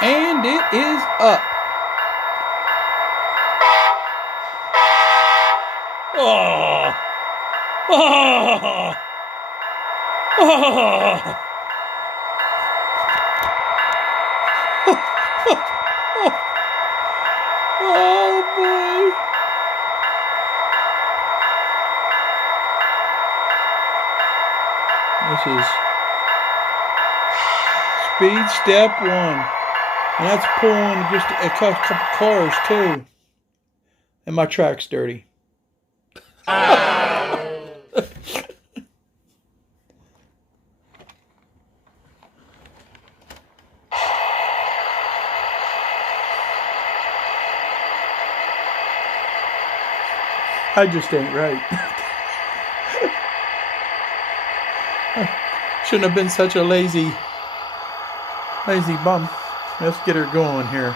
And it is up. Oh. Oh. Oh. Oh boy. This is speed step 1. And that's pulling just a couple cars too. And my track's dirty. I just ain't right. Shouldn't have been such a lazy bum. Let's get her going here.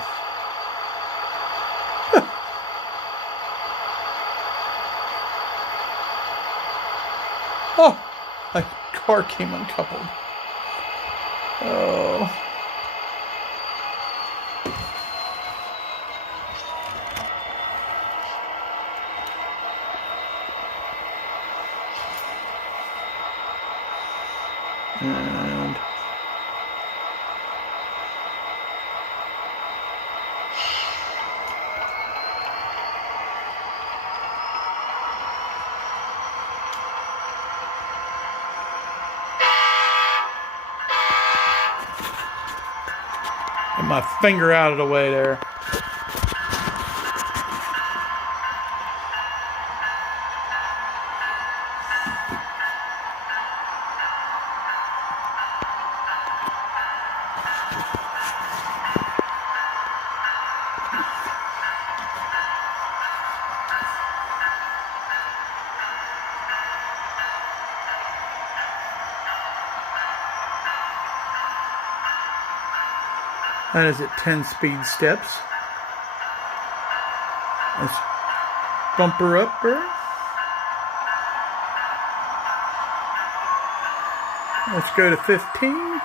Oh, my car came uncoupled. Oh. And get my finger out of the way there. That is at 10 speed steps. Let's bump her up there. Let's go to 15.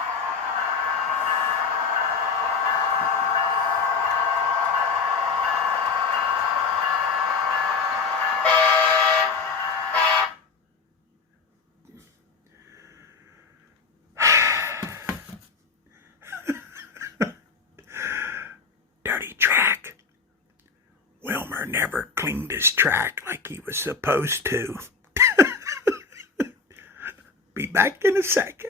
Dirty track. Wilmer never cleaned his track like he was supposed to. Be back in a second.